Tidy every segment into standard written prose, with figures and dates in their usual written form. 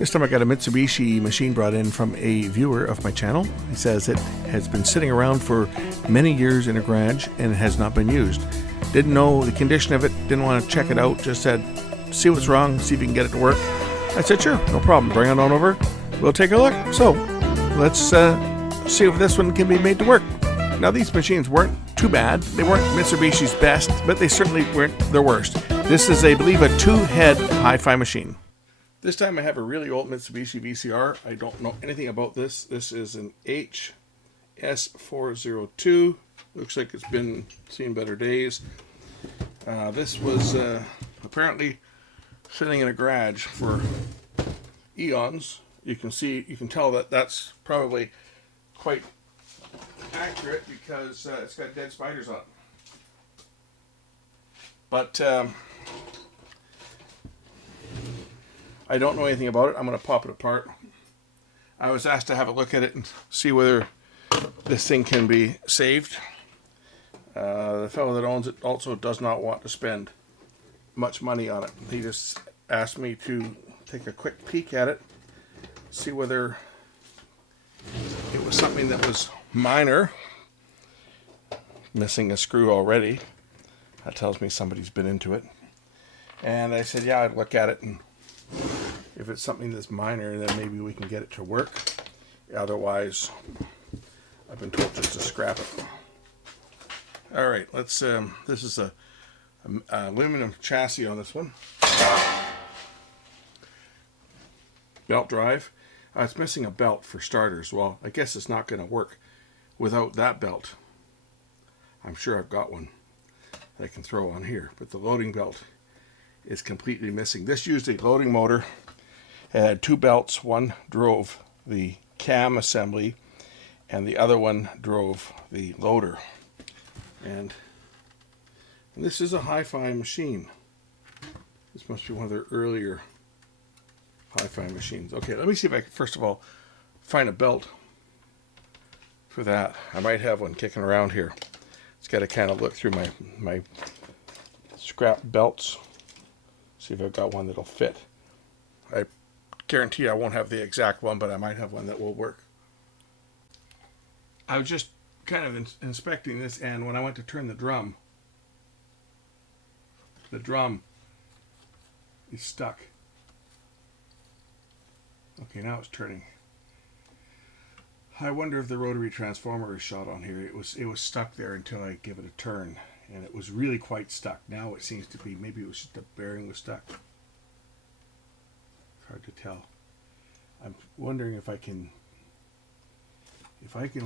This time I got a Mitsubishi machine brought in from a viewer of my channel. He says it has been sitting around for many years in a garage and has not been used. Didn't know the condition of it, didn't want to check it out, just said, see what's wrong, see if you can get it to work. I said, sure, no problem, bring it on over, we'll take a look. So, let's see if this one can be made to work. Now these machines weren't too bad, they weren't Mitsubishi's best, but they certainly weren't their worst. This is, I believe, a 2-head hi-fi machine. This time I have a really old Mitsubishi VCR. I don't know anything about this. This is an HS402. Looks like it's been seen better days. This was apparently sitting in a garage for eons. You can tell that that's probably quite accurate because it's got dead spiders on it. But I don't know anything about it. I'm going to pop it apart. I was asked to have a look at it and see whether this thing can be saved. The fellow that owns it also does not want to spend much money on it. He just asked me to take a quick peek at it, see whether it was something that was minor. Missing a screw already. That tells me somebody's been into it. And I said, yeah, I'd look at it, and if it's something that's minor, then maybe we can get it to work. Otherwise, I've been told just to scrap it. All right, let's. This is a aluminum chassis on this one. Belt drive. It's missing a belt for starters. Well, I guess it's not going to work without that belt. I'm sure I've got one that I can throw on here, but the loading belt is completely missing. This used a loading motor. It had two belts. One drove the cam assembly and the other one drove the loader. And this is a hi-fi machine. This must be one of their earlier hi-fi machines. Okay, let me see if I can first of all find a belt for that. I might have one kicking around here. It's got to kind of look through my scrap belts. See if I've got one that'll fit. I guarantee I won't have the exact one, but I might have one that will work. I was just kind of inspecting this, and when I went to turn the drum is stuck. Okay, now it's turning. I wonder if the rotary transformer is shot on here. It was stuck there until I give it a turn, and it was really quite stuck. Now it seems to be, maybe it was just the bearing was stuck. It's hard to tell. I'm wondering if I can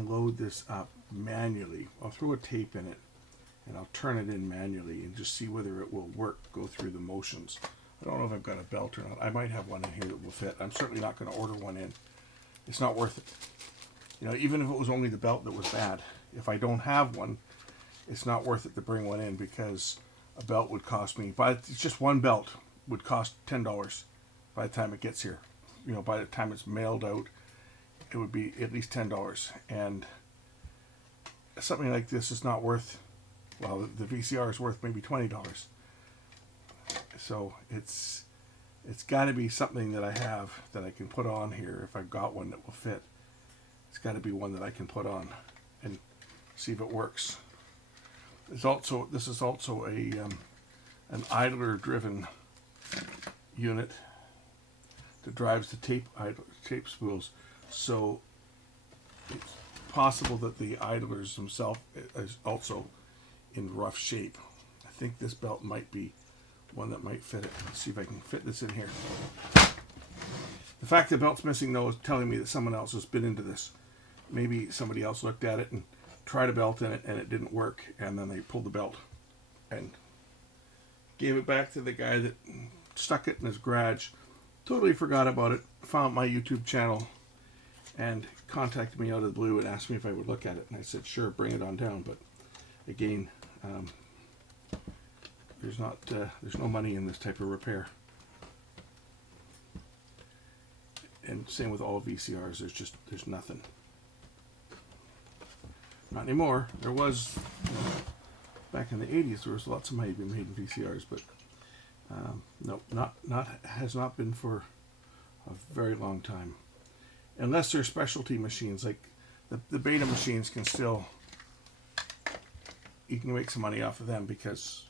load this up manually. I'll throw a tape in it and I'll turn it in manually and just see whether it will work, go through the motions. I don't know if I've got a belt or not. I might have one in here that will fit. I'm certainly not going to order one in. It's not worth it. You know, even if it was only the belt that was bad, if I don't have one, it's not worth it to bring one in, because a belt would cost me, it's just one belt would cost $10 by the time it gets here. You know, by the time it's mailed out, it would be at least $10. And something like this is not worth, well, the VCR is worth maybe $20. So it's got to be something that I have that I can put on here. If I've got one that will fit, it's got to be one that I can put on and see if it works. This is also an idler driven unit that drives the tape spools, so it's possible that the idlers themselves is also in rough shape. I think this belt might be one that might fit it. Let's see if I can fit this in here. The fact the belt's missing, though, is telling me that someone else has been into this. Maybe somebody else looked at it and tried a belt in it and it didn't work, and then they pulled the belt and gave it back to the guy that stuck it in his garage. Totally forgot about it, found my YouTube channel and contacted me out of the blue and asked me if I would look at it, and I said sure, bring it on down. But again, there's no money in this type of repair. And same with all VCRs, there's nothing. Not anymore. There was, back in the 80s, there was lots of money being made in VCRs, but no, has not been for a very long time. Unless they're specialty machines, like the beta machines can still, you can make some money off of them because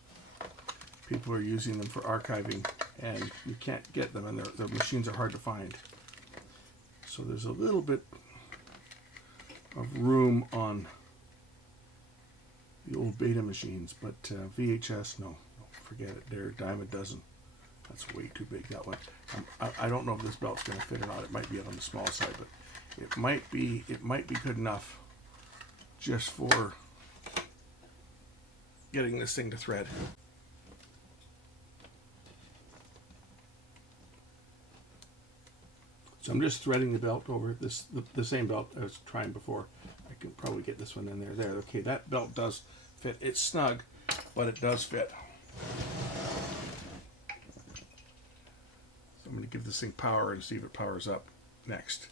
people are using them for archiving and you can't get them, and their machines are hard to find. So there's a little bit of room on the old beta machines, but VHS, no, forget it. They're a dime a dozen. That's way too big, that one. I don't know if this belt's going to fit or not. It might be on the small side, but it might be good enough just for getting this thing to thread. So I'm just threading the belt over this, the same belt I was trying before. I can probably get this one in there. There, okay, that belt does fit. It's snug, but it does fit. So I'm going to give this thing power and see if it powers up next.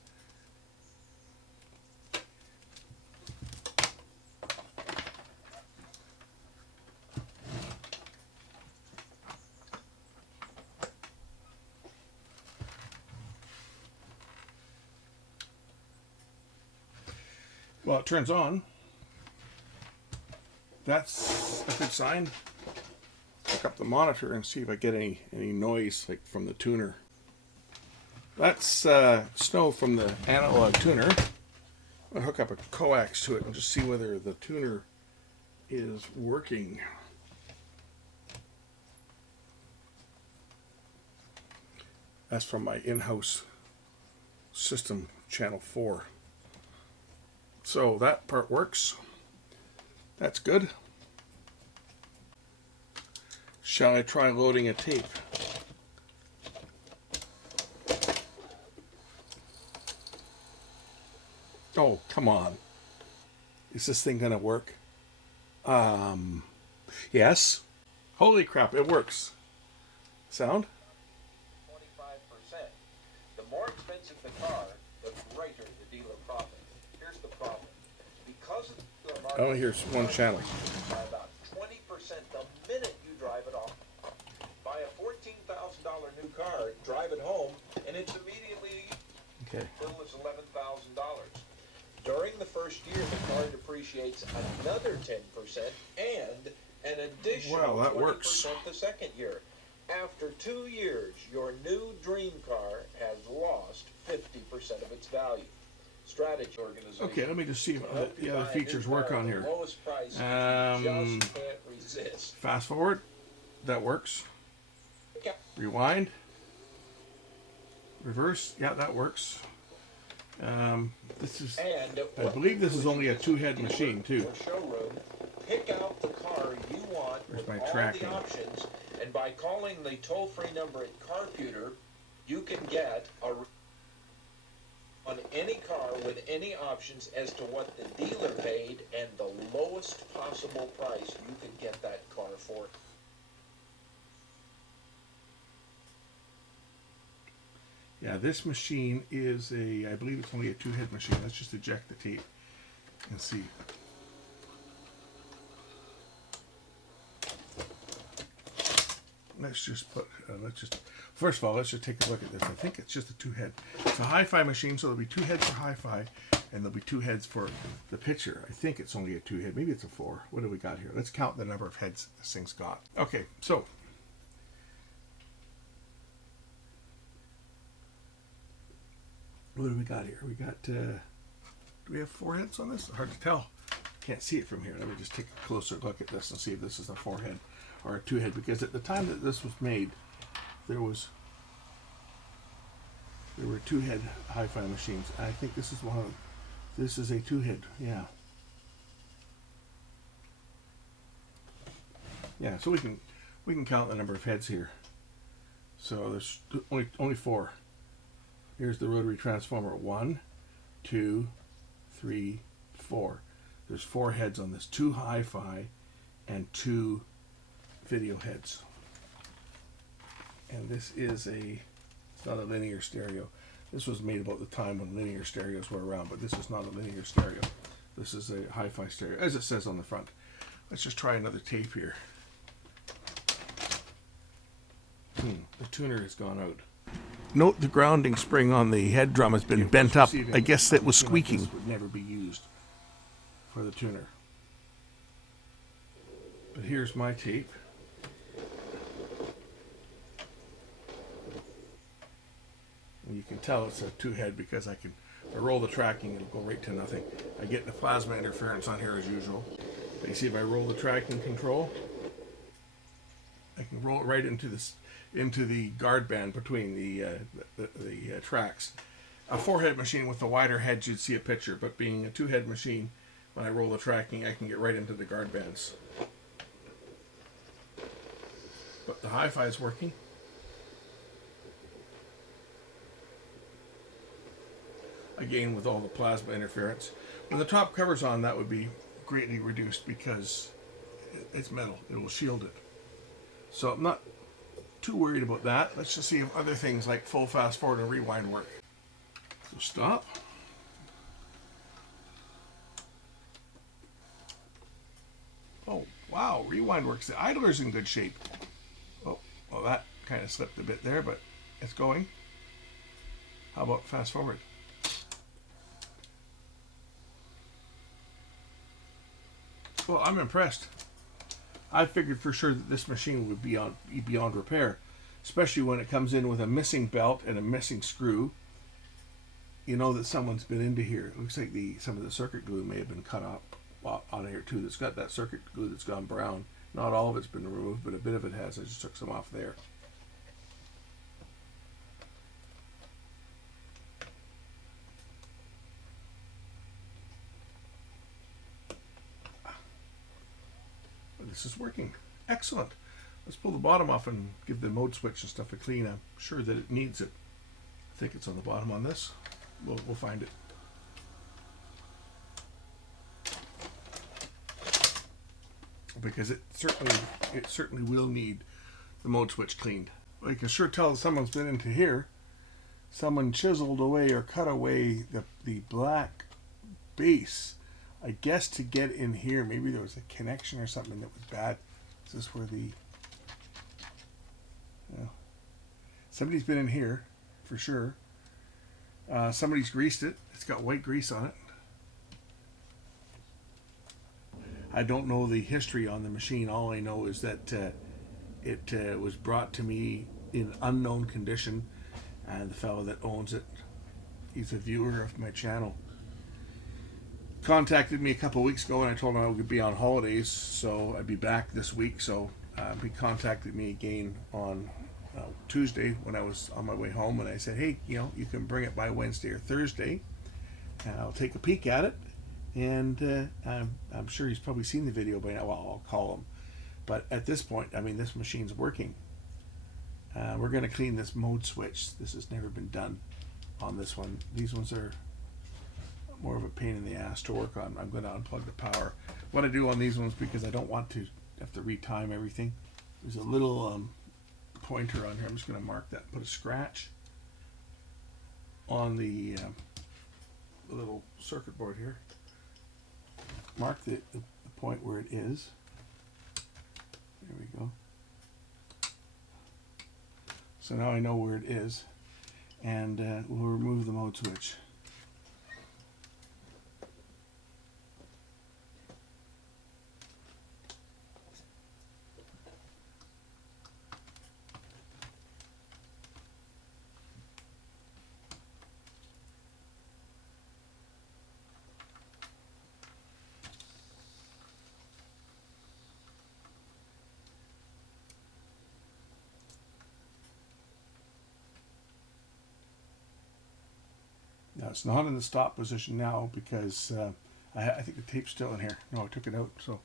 Well, it turns on. That's a good sign. Hook up the monitor and see if I get any noise like from the tuner. That's snow from the analog tuner. I'm gonna hook up a coax to it and just see whether the tuner is working. That's from my in-house system, channel 4. So that part works. That's good. Shall I try loading a tape? Oh, come on. Is this thing gonna work? Yes. Holy crap, it works. Sound? 25%. The more expensive the car, the greater the dealer profit. Here's the problem. Because of the market, I only hear one channel. by about 20% the minute you drive it off. Buy a $14,000 new car, drive it home, and it's immediately Okay. as little as $11,000. During the first year, the car depreciates another 10% and an additional Wow, that 20% works. the second year. After 2 years, your new dream car has lost 50% of its value. Strategy organization. Okay, let me just see if the other features work on here. Lowest price you just can't resist. Fast forward. That works. Yeah. Rewind. Reverse. Yeah, that works. This is, I believe this is only a 2-head machine too. Or showroom, pick out the car you want Where's with my all tracking? the options, and by calling the toll-free number at Carputer, you can get on any car with any options as to what the dealer paid and the lowest possible price you could get that car for. Yeah, this machine is I believe it's only a 2-head machine. Let's just eject the tape and see. Let's just first of all, let's just take a look at this. I think it's just a 2-head. It's a hi-fi machine, so there'll be 2 heads for hi-fi, and there'll be 2 heads for the picture. I think it's only a 2-head. Maybe it's a 4. What do we got here? Let's count the number of heads this thing's got. Okay, so what do we got here? We got, do we have 4 heads on this? Hard to tell. Can't see it from here. Let me just take a closer look at this and see if this is a 4-head or a 2-head, because at the time that this was made, there were 2-head hi-fi machines. I think this is one of them. This is a 2-head, yeah. Yeah, so we can count the number of heads here. So there's only 4. Here's the rotary transformer. 1, 2, 3, 4. There's 4 heads on this. 2 hi-fi and 2 video heads. And this is it's not a linear stereo. This was made about the time when linear stereos were around, but this is not a linear stereo. This is a hi-fi stereo, as it says on the front. Let's just try another tape here. The tuner has gone out. Note the grounding spring on the head drum has been bent up. I guess it was squeaking. This would never be used for the tuner. But here's my tape. And you can tell it's a two head because I roll the tracking, it'll go right to nothing. I get the plasma interference on here as usual. But you see, if I roll the tracking control, I can roll it right into the guard band between the tracks. A 4-head machine with a wider head, you'd see a picture, but being a 2-head machine, when I roll the tracking, I can get right into the guard bands. But the hi-fi is working. Again, with all the plasma interference. When the top cover's on, that would be greatly reduced because it's metal. It will shield it. So I'm not too worried about that. Let's just see if other things like full, fast forward, and rewind work. So stop. Oh, wow, rewind works. The idler's in good shape. Oh, well, that kind of slipped a bit there, but it's going. How about fast forward? Well, I'm impressed. I figured for sure that this machine would be beyond repair, especially when it comes in with a missing belt and a missing screw. You know that someone's been into here. It looks like some of the circuit glue may have been cut off on here too. That's got that circuit glue that's gone brown. Not all of it's been removed, but a bit of it has. I just took some off there. This is working. Excellent. Let's pull the bottom off and give the mode switch and stuff a clean. I'm sure that it needs it. I think it's on the bottom on this. We'll find it. Because it certainly will need the mode switch cleaned. Well, you can sure tell someone's been into here. Someone chiseled away or cut away the black base. I guess to get in here, maybe there was a connection or something that was bad. Is this where somebody's been in here for sure. Somebody's greased it. It's got white grease on it. I don't know the history on the machine. All I know is that it was brought to me in unknown condition, and the fellow that owns it, he's a viewer of my channel, contacted me a couple of weeks ago, and I told him I would be on holidays, so I'd be back this week. So he contacted me again on Tuesday when I was on my way home, and I said, hey, you can bring it by Wednesday or Thursday, and I'll take a peek at it. And I'm sure he's probably seen the video by now. Well, I'll call him. But at this point, I mean, this machine's working. We're going to clean this mode switch. This has never been done on this one. These ones are more of a pain in the ass to work on. I'm going to unplug the power. What I do on these ones, because I don't want to have to retime everything, there's a little pointer on here. I'm just going to mark that, put a scratch on the little circuit board here. Mark the point where it is. There we go. So now I know where it is, and we'll remove the mode switch. Now it's not in the stop position now because I think the tape's still in here. No, I took it out, so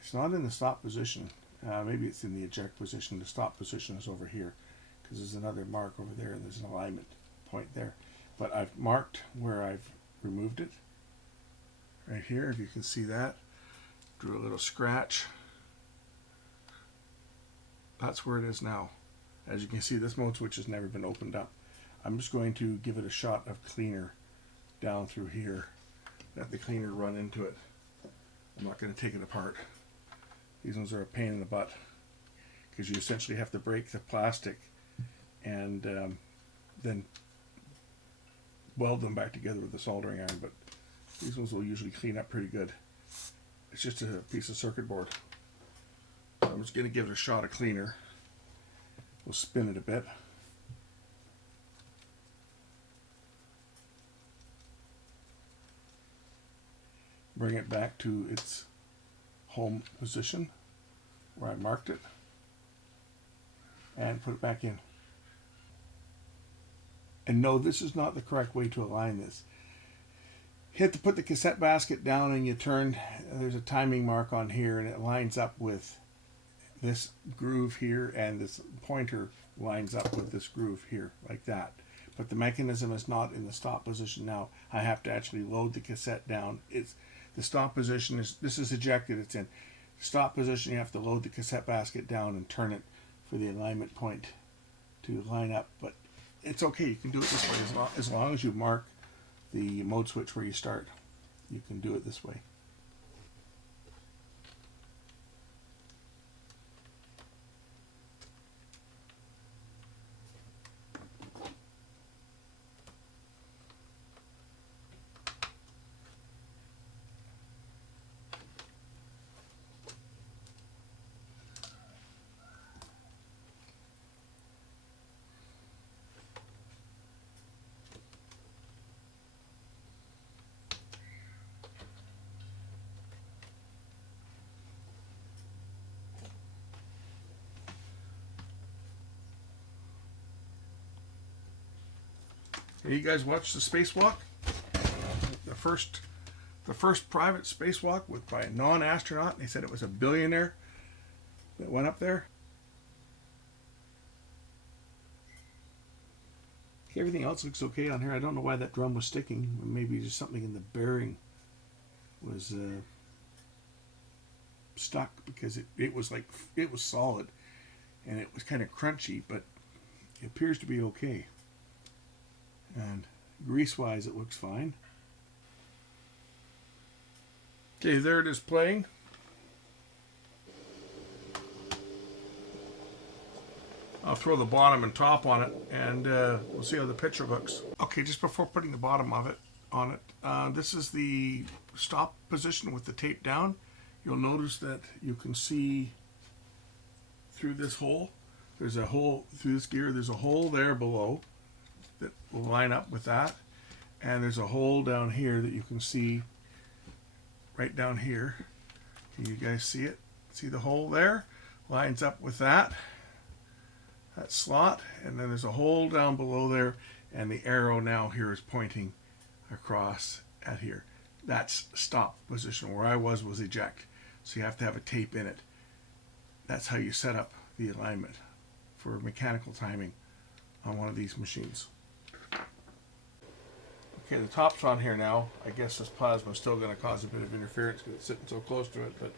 it's not in the stop position. Maybe it's in the eject position. The stop position is over here because there's another mark over there and there's an alignment point there. But I've marked where I've removed it. Right here, if you can see that. Drew a little scratch. That's where it is now. As you can see, this mode switch has never been opened up. I'm just going to give it a shot of cleaner down through here. Let the cleaner run into it. I'm not going to take it apart. These ones are a pain in the butt because you essentially have to break the plastic and then weld them back together with a soldering iron, but these ones will usually clean up pretty good. It's just a piece of circuit board. So I'm just going to give it a shot of cleaner. We'll spin it a bit. Bring it back to its home position where I marked it, and put it back in. And no, this is not the correct way to align this. You have to put the cassette basket down and you turn, there's a timing mark on here, and it lines up with this groove here, and this pointer lines up with this groove here, like that. But the mechanism is not in the stop position now. I have to actually load the cassette down. It's the stop position is, this is ejected, it's in. Stop position, you have to load the cassette basket down and turn it for the alignment point to line up. But it's okay, you can do it this way as long as you mark the mode switch where you start. You can do it this way. Hey, you guys watched the spacewalk? The first private spacewalk by a non-astronaut. They said it was a billionaire that went up there. Everything else looks okay on here. I don't know why that drum was sticking. Maybe just something in the bearing was stuck, because it was solid and it was kind of crunchy, but it appears to be okay. And grease-wise, it looks fine. Okay, there it is playing. I'll throw the bottom and top on it, and we'll see how the picture looks. Okay, just before putting the bottom of it on it, this is the stop position with the tape down. You'll notice that you can see through this hole. There's a hole through this gear. There's a hole there below that will line up with that, and there's a hole down here that you can see right down here. Can you guys see it? See the hole there? Lines up with that slot, and then there's a hole down below there, and the arrow now here is pointing across at here. That's stop position. Where I was eject, so you have to have a tape in it. That's how you set up the alignment for mechanical timing on one of these machines. Okay, the top's on here now. I guess this plasma is still going to cause a bit of interference because it's sitting so close to it, but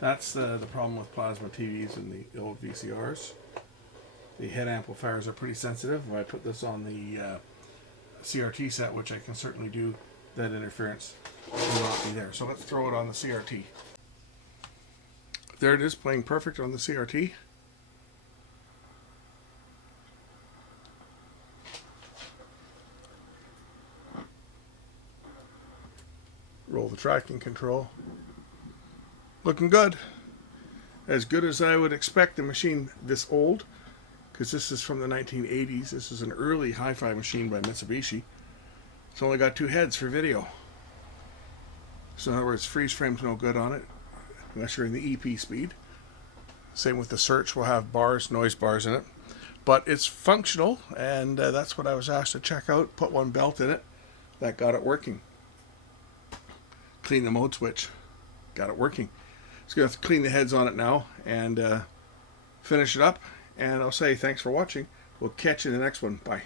that's the problem with plasma TVs and the old VCRs. The head amplifiers are pretty sensitive. If I put this on the CRT set, which I can certainly do, that interference will not be there. So let's throw it on the CRT. There it is, playing perfect on the CRT. Roll the tracking control. Looking good. As good as I would expect a machine this old, because this is from the 1980s. This is an early hi-fi machine by Mitsubishi. It's only got 2 heads for video. So in other words, freeze frame's no good on it, unless you're in the EP speed. Same with the search, will have bars, noise bars in it. But it's functional, and that's what I was asked to check out. Put one belt in it. That got it working. Clean the mode switch. Got it working. Just going to clean the heads on it now and finish it up. And I'll say thanks for watching. We'll catch you in the next one. Bye.